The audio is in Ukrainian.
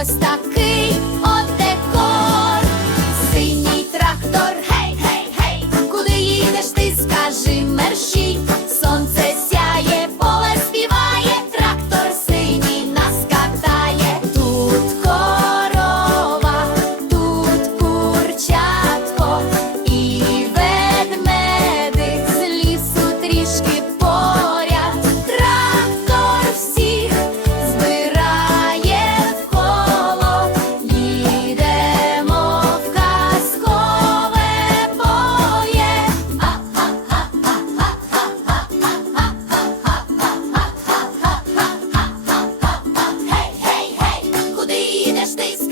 ось так. these